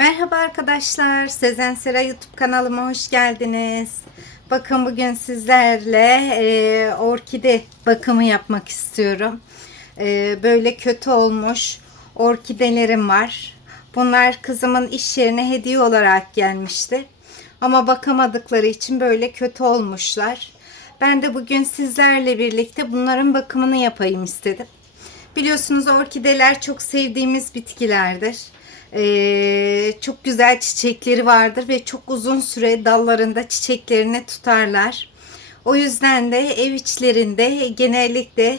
Merhaba arkadaşlar. Sezen Sera YouTube kanalıma hoş geldiniz. Bakın bugün sizlerle e, orkide bakımı yapmak istiyorum. E, böyle kötü olmuş orkidelerim var. Bunlar kızımın iş yerine hediye olarak gelmişti. Ama bakamadıkları için böyle kötü olmuşlar. Ben de bugün sizlerle birlikte bunların bakımını yapayım istedim. Biliyorsunuz orkideler çok sevdiğimiz bitkilerdir. Ee, çok güzel çiçekleri vardır ve çok uzun süre dallarında çiçeklerini tutarlar. O yüzden de ev içlerinde genellikle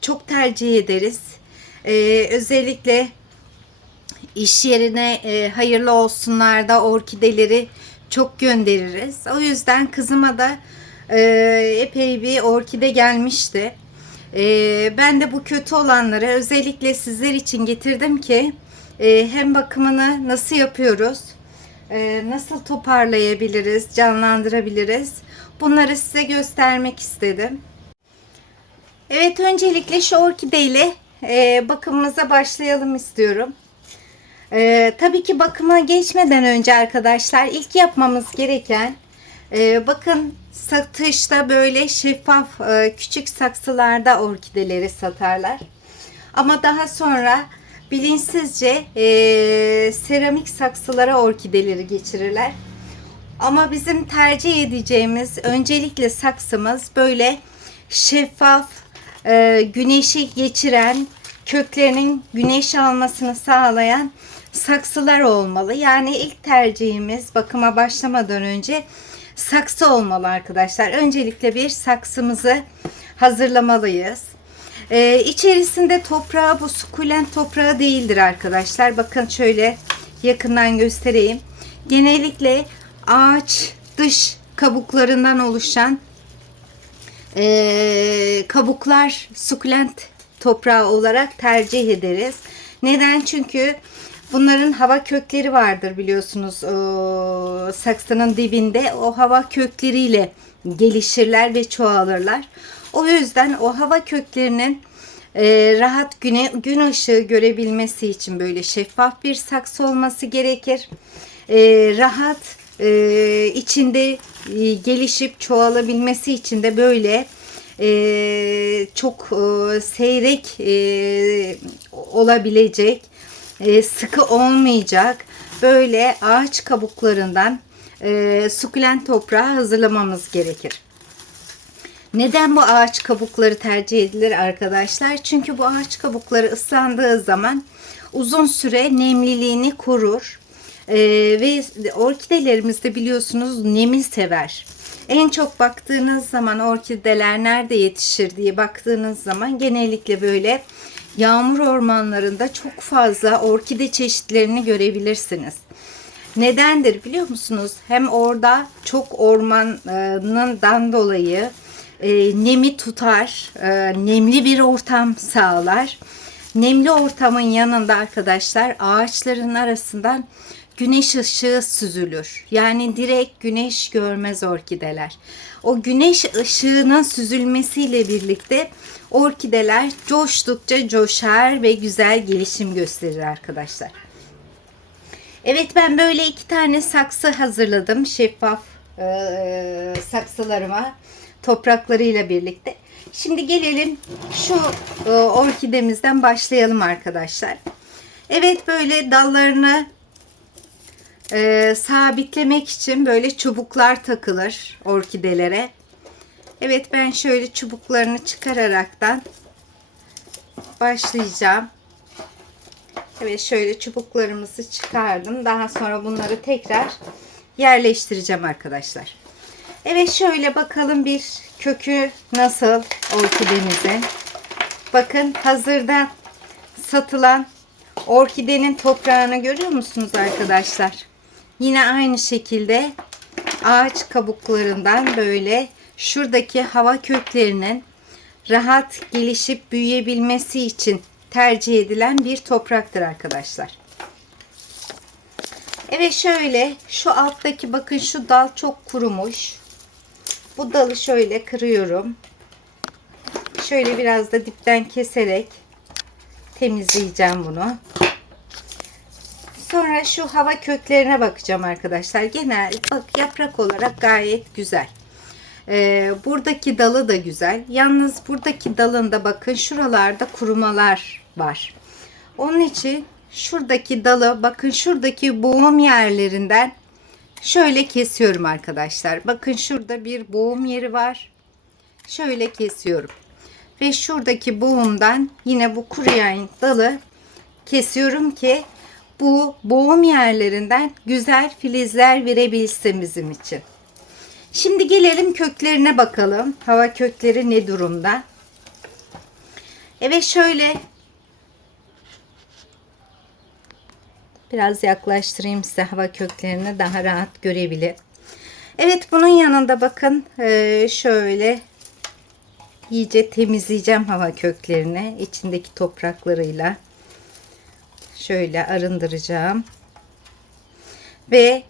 çok tercih ederiz. Ee, özellikle iş yerine e, hayırlı olsunlar da orkideleri çok göndeririz. O yüzden kızıma da e, epey bir orkide gelmişti. E, ben de bu kötü olanları özellikle sizler için getirdim ki e, hem bakımını nasıl yapıyoruz, e, nasıl toparlayabiliriz, canlandırabiliriz bunları size göstermek istedim. Evet öncelikle şu orkideyle e, bakımımıza başlayalım istiyorum. Ee, tabii ki bakıma geçmeden önce arkadaşlar ilk yapmamız gereken e, bakın satışta böyle şeffaf e, küçük saksılarda orkideleri satarlar. Ama daha sonra bilinçsizce e, seramik saksılara orkideleri geçirirler. Ama bizim tercih edeceğimiz öncelikle saksımız böyle şeffaf, e, güneşi geçiren, köklerinin güneş almasını sağlayan saksılar olmalı. Yani ilk tercihimiz bakıma başlamadan önce saksı olmalı arkadaşlar. Öncelikle bir saksımızı hazırlamalıyız. Ee, içerisinde toprağı bu sukulent toprağı değildir arkadaşlar. Bakın şöyle yakından göstereyim. Genellikle ağaç dış kabuklarından oluşan e, kabuklar sukulent toprağı olarak tercih ederiz. Neden? Çünkü bunların hava kökleri vardır biliyorsunuz o, saksının dibinde o hava kökleriyle gelişirler ve çoğalırlar. O yüzden o hava köklerinin e, rahat güne, gün ışığı görebilmesi için böyle şeffaf bir saksı olması gerekir. E, rahat e, içinde e, gelişip çoğalabilmesi için de böyle e, çok e, seyrek e, olabilecek, e, sıkı olmayacak böyle ağaç kabuklarından e, sukulent toprağı hazırlamamız gerekir. Neden bu ağaç kabukları tercih edilir arkadaşlar? Çünkü bu ağaç kabukları ıslandığı zaman uzun süre nemliliğini korur. Ee, ve orkidelerimiz de biliyorsunuz nemi sever. En çok baktığınız zaman orkideler nerede yetişir diye baktığınız zaman genellikle böyle yağmur ormanlarında çok fazla orkide çeşitlerini görebilirsiniz. Nedendir biliyor musunuz? Hem orada çok ormandan dolayı e, nemi tutar, e, nemli bir ortam sağlar. Nemli ortamın yanında arkadaşlar ağaçların arasından güneş ışığı süzülür. Yani direkt güneş görmez orkideler. O güneş ışığının süzülmesiyle birlikte orkideler coştukça coşar ve güzel gelişim gösterir arkadaşlar. Evet ben böyle iki tane saksı hazırladım şeffaf e, saksılarıma topraklarıyla birlikte. Şimdi gelelim şu e, orkidemizden başlayalım arkadaşlar. Evet böyle dallarını e, sabitlemek için böyle çubuklar takılır orkidelere. Evet ben şöyle çubuklarını çıkararaktan başlayacağım. Evet şöyle çubuklarımızı çıkardım. Daha sonra bunları tekrar yerleştireceğim arkadaşlar. Evet şöyle bakalım bir kökü nasıl orkidemizin. Bakın hazırda satılan orkidenin toprağını görüyor musunuz arkadaşlar? Yine aynı şekilde ağaç kabuklarından böyle şuradaki hava köklerinin rahat gelişip büyüyebilmesi için tercih edilen bir topraktır arkadaşlar. Evet şöyle şu alttaki bakın şu dal çok kurumuş. Bu dalı şöyle kırıyorum. Şöyle biraz da dipten keserek temizleyeceğim bunu. Sonra şu hava köklerine bakacağım arkadaşlar. Genel bak yaprak olarak gayet güzel. Ee, buradaki dalı da güzel. Yalnız buradaki dalında bakın şuralarda kurumalar var. Onun için şuradaki dalı bakın şuradaki boğum yerlerinden şöyle kesiyorum arkadaşlar. Bakın şurada bir boğum yeri var. Şöyle kesiyorum. Ve şuradaki boğumdan yine bu kuruyan dalı kesiyorum ki bu boğum yerlerinden güzel filizler verebilsin bizim için. Şimdi gelelim köklerine bakalım. Hava kökleri ne durumda? Evet şöyle biraz yaklaştırayım size hava köklerini daha rahat görebilir. Evet bunun yanında bakın eee, şöyle iyice temizleyeceğim hava köklerini. İçindeki topraklarıyla şöyle arındıracağım. Ve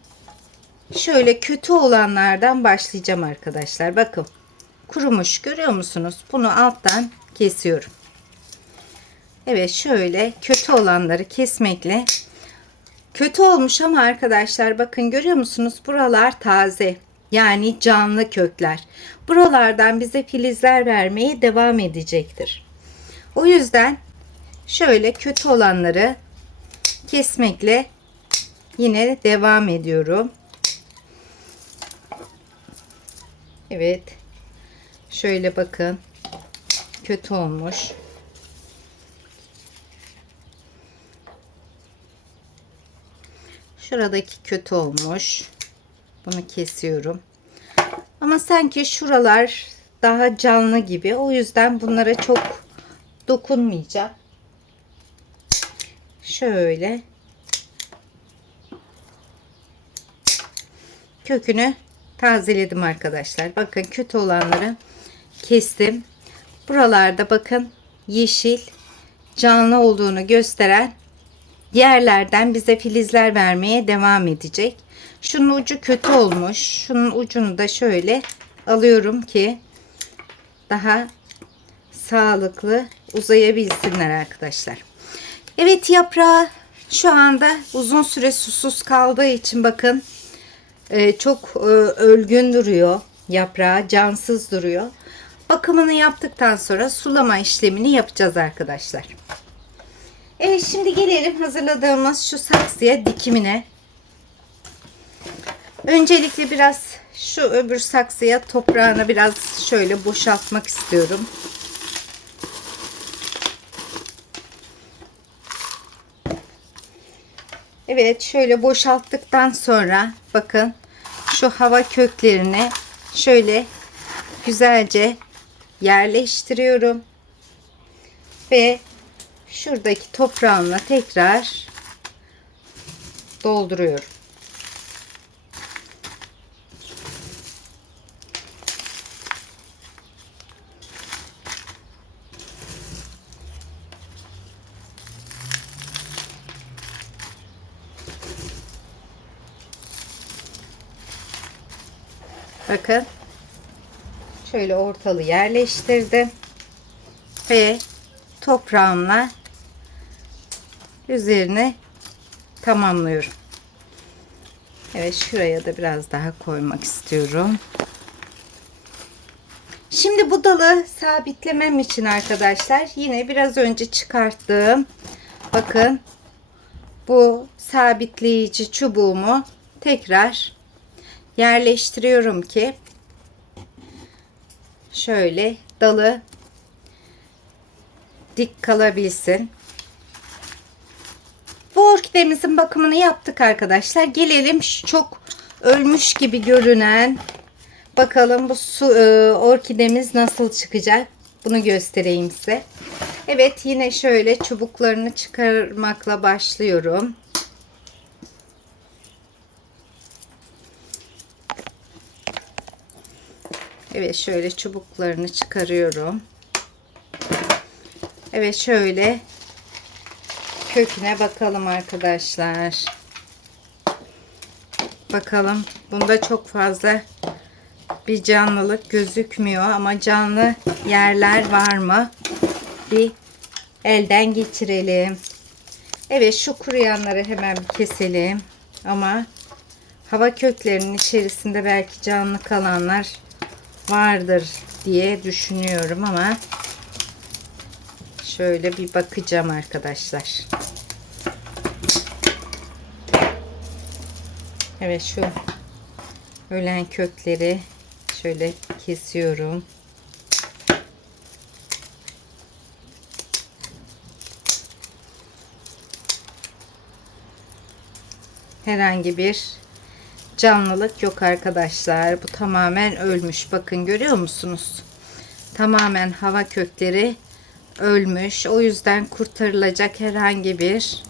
şöyle kötü olanlardan başlayacağım arkadaşlar. Bakın kurumuş görüyor musunuz? Bunu alttan kesiyorum. Evet şöyle kötü olanları kesmekle kötü olmuş ama arkadaşlar bakın görüyor musunuz? Buralar taze. Yani canlı kökler. Buralardan bize filizler vermeye devam edecektir. O yüzden şöyle kötü olanları kesmekle yine devam ediyorum. Evet. Şöyle bakın. Kötü olmuş Şuradaki kötü olmuş. Bunu kesiyorum. Ama sanki şuralar daha canlı gibi. O yüzden bunlara çok dokunmayacağım. Şöyle kökünü tazeledim arkadaşlar. Bakın kötü olanları kestim. Buralarda bakın yeşil canlı olduğunu gösteren yerlerden bize filizler vermeye devam edecek. Şunun ucu kötü olmuş. Şunun ucunu da şöyle alıyorum ki daha sağlıklı uzayabilsinler arkadaşlar. Evet yaprağı şu anda uzun süre susuz kaldığı için bakın e, çok e, ölgün duruyor. Yaprağı cansız duruyor. Bakımını yaptıktan sonra sulama işlemini yapacağız arkadaşlar. Evet şimdi gelelim hazırladığımız şu saksıya dikimine. Öncelikle biraz şu öbür saksıya toprağını biraz şöyle boşaltmak istiyorum. Evet şöyle boşalttıktan sonra bakın şu hava köklerini şöyle güzelce yerleştiriyorum. Ve şuradaki toprağımla tekrar dolduruyorum. Bakın. Şöyle ortalı yerleştirdim. Ve toprağımla üzerine tamamlıyorum. Evet şuraya da biraz daha koymak istiyorum. Şimdi bu dalı sabitlemem için arkadaşlar yine biraz önce çıkarttığım bakın bu sabitleyici çubuğumu tekrar yerleştiriyorum ki şöyle dalı dik kalabilsin. Bu orkidemizin bakımını yaptık arkadaşlar. Gelelim çok ölmüş gibi görünen bakalım bu su e, orkidemiz nasıl çıkacak. Bunu göstereyim size. Evet yine şöyle çubuklarını çıkarmakla başlıyorum. Evet şöyle çubuklarını çıkarıyorum. Evet şöyle köküne bakalım arkadaşlar. Bakalım. Bunda çok fazla bir canlılık gözükmüyor ama canlı yerler var mı? Bir elden geçirelim. Evet şu kuruyanları hemen bir keselim. Ama hava köklerinin içerisinde belki canlı kalanlar vardır diye düşünüyorum ama şöyle bir bakacağım arkadaşlar. Evet şu ölen kökleri şöyle kesiyorum. Herhangi bir canlılık yok arkadaşlar. Bu tamamen ölmüş. Bakın görüyor musunuz? Tamamen hava kökleri ölmüş. O yüzden kurtarılacak herhangi bir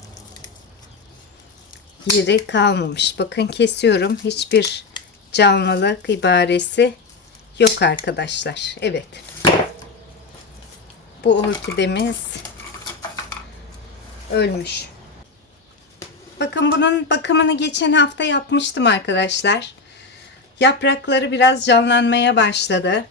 yeri kalmamış. Bakın kesiyorum. Hiçbir canlılık ibaresi yok arkadaşlar. Evet. Bu orkidemiz ölmüş. Bakın bunun bakımını geçen hafta yapmıştım arkadaşlar. Yaprakları biraz canlanmaya başladı.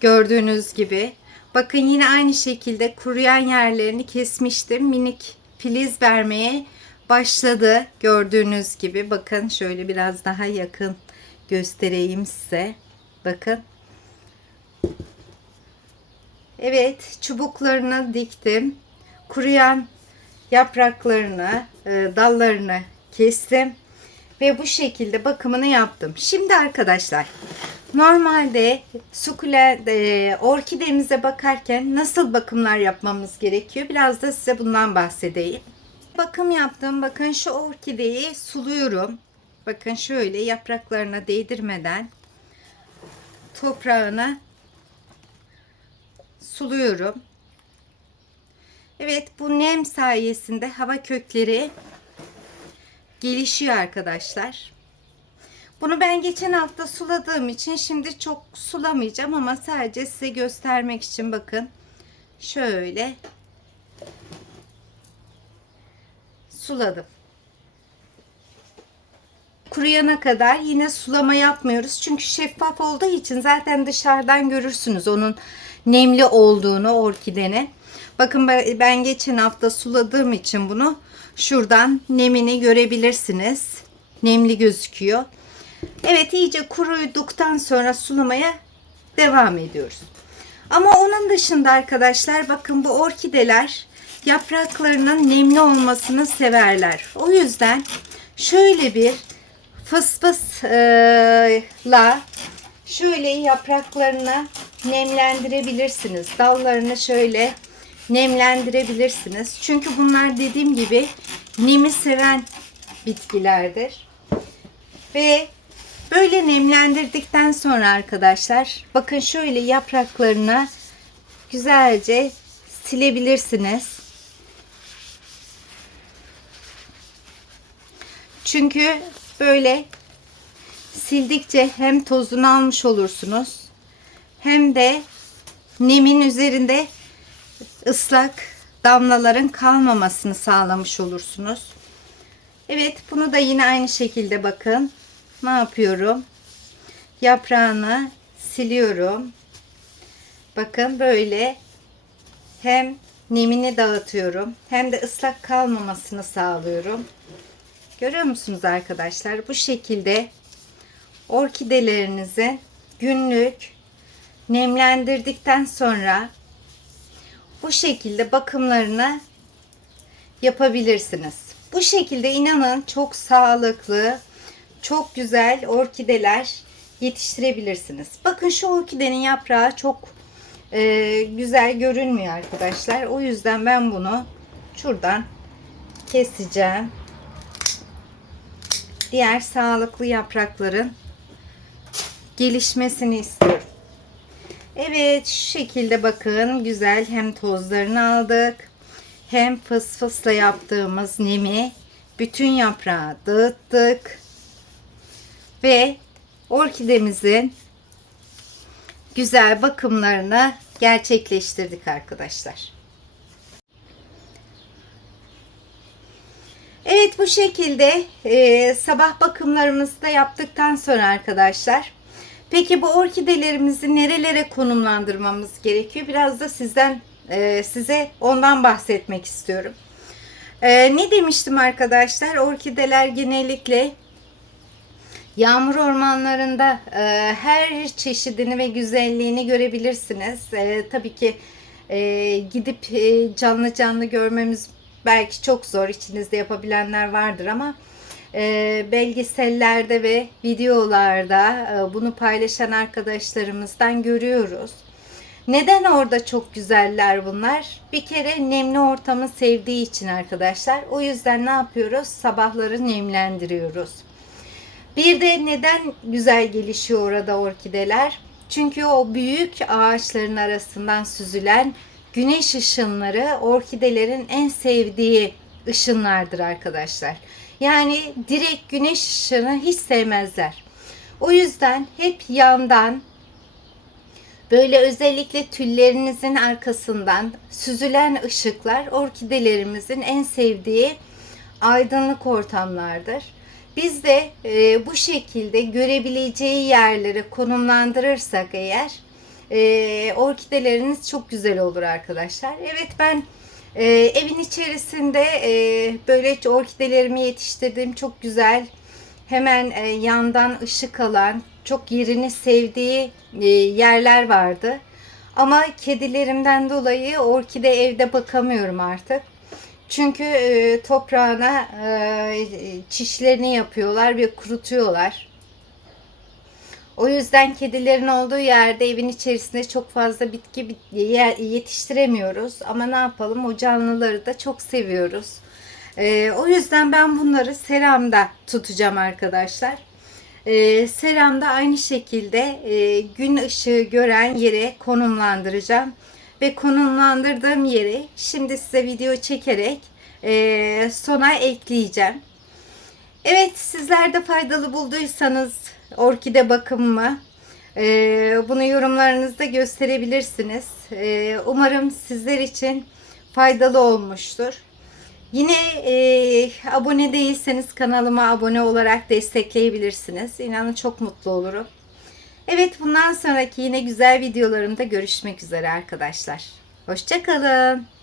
Gördüğünüz gibi. Bakın yine aynı şekilde kuruyan yerlerini kesmiştim. Minik filiz vermeye başladı. Gördüğünüz gibi. Bakın şöyle biraz daha yakın göstereyim size. Bakın. Evet çubuklarını diktim. Kuruyan yapraklarını, e, dallarını kestim ve bu şekilde bakımını yaptım. Şimdi arkadaşlar normalde sukulent e, orkidemize bakarken nasıl bakımlar yapmamız gerekiyor? Biraz da size bundan bahsedeyim. Bakım yaptım. Bakın şu orkideyi suluyorum. Bakın şöyle yapraklarına değdirmeden toprağını suluyorum. Evet bu nem sayesinde hava kökleri gelişiyor arkadaşlar. Bunu ben geçen hafta suladığım için şimdi çok sulamayacağım ama sadece size göstermek için bakın. Şöyle suladım. Kuruyana kadar yine sulama yapmıyoruz. Çünkü şeffaf olduğu için zaten dışarıdan görürsünüz onun nemli olduğunu orkidenin. Bakın ben geçen hafta suladığım için bunu şuradan nemini görebilirsiniz. Nemli gözüküyor. Evet iyice kuruduktan sonra sulamaya devam ediyoruz. Ama onun dışında arkadaşlar bakın bu orkideler yapraklarının nemli olmasını severler. O yüzden şöyle bir fıs fısla şöyle yapraklarını nemlendirebilirsiniz. Dallarını şöyle nemlendirebilirsiniz. Çünkü bunlar dediğim gibi nemi seven bitkilerdir. Ve böyle nemlendirdikten sonra arkadaşlar bakın şöyle yapraklarına güzelce silebilirsiniz. Çünkü böyle sildikçe hem tozunu almış olursunuz hem de nemin üzerinde ıslak damlaların kalmamasını sağlamış olursunuz. Evet bunu da yine aynı şekilde bakın. Ne yapıyorum? Yaprağını siliyorum. Bakın böyle hem nemini dağıtıyorum hem de ıslak kalmamasını sağlıyorum. Görüyor musunuz arkadaşlar? Bu şekilde orkidelerinizi günlük nemlendirdikten sonra bu şekilde bakımlarını yapabilirsiniz. Bu şekilde inanın çok sağlıklı, çok güzel orkideler yetiştirebilirsiniz. Bakın şu orkidenin yaprağı çok e, güzel görünmüyor arkadaşlar. O yüzden ben bunu şuradan keseceğim. Diğer sağlıklı yaprakların gelişmesini istiyorum. Evet şu şekilde bakın güzel hem tozlarını aldık hem fıs fısla yaptığımız nemi bütün yaprağı dağıttık ve orkidemizin güzel bakımlarını gerçekleştirdik arkadaşlar. Evet bu şekilde e, sabah bakımlarımızı da yaptıktan sonra arkadaşlar Peki bu orkidelerimizi nerelere konumlandırmamız gerekiyor? Biraz da sizden e, size ondan bahsetmek istiyorum. Ee, ne demiştim arkadaşlar? Orkideler genellikle yağmur ormanlarında e, her çeşidini ve güzelliğini görebilirsiniz. E, tabii ki e, gidip e, canlı canlı görmemiz belki çok zor. İçinizde yapabilenler vardır ama e, belgesellerde ve videolarda e, bunu paylaşan arkadaşlarımızdan görüyoruz. Neden orada çok güzeller bunlar? Bir kere nemli ortamı sevdiği için arkadaşlar. O yüzden ne yapıyoruz? Sabahları nemlendiriyoruz. Bir de neden güzel gelişiyor orada orkideler? Çünkü o büyük ağaçların arasından süzülen güneş ışınları orkidelerin en sevdiği ışınlardır arkadaşlar. Yani direkt güneş ışığını hiç sevmezler. O yüzden hep yandan Böyle özellikle tüllerinizin arkasından süzülen ışıklar orkidelerimizin en sevdiği aydınlık ortamlardır. Biz de e, bu şekilde görebileceği yerlere konumlandırırsak eğer e, orkideleriniz çok güzel olur arkadaşlar. Evet ben e, evin içerisinde e, böyle orkidelerimi yetiştirdim. Çok güzel hemen e, yandan ışık alan, çok yerini sevdiği e, yerler vardı. Ama kedilerimden dolayı orkide evde bakamıyorum artık. Çünkü e, toprağına e, çişlerini yapıyorlar ve kurutuyorlar. O yüzden kedilerin olduğu yerde evin içerisinde çok fazla bitki bit- ye- yetiştiremiyoruz. Ama ne yapalım o canlıları da çok seviyoruz. Ee, o yüzden ben bunları seramda tutacağım arkadaşlar. Ee, seramda aynı şekilde e, gün ışığı gören yere konumlandıracağım. Ve konumlandırdığım yeri şimdi size video çekerek e, sona ekleyeceğim. Evet sizler de faydalı bulduysanız orkide bakımımı e, bunu yorumlarınızda gösterebilirsiniz. E, umarım sizler için faydalı olmuştur. Yine e, abone değilseniz kanalıma abone olarak destekleyebilirsiniz. İnanın çok mutlu olurum. Evet bundan sonraki yine güzel videolarımda görüşmek üzere arkadaşlar. Hoşçakalın.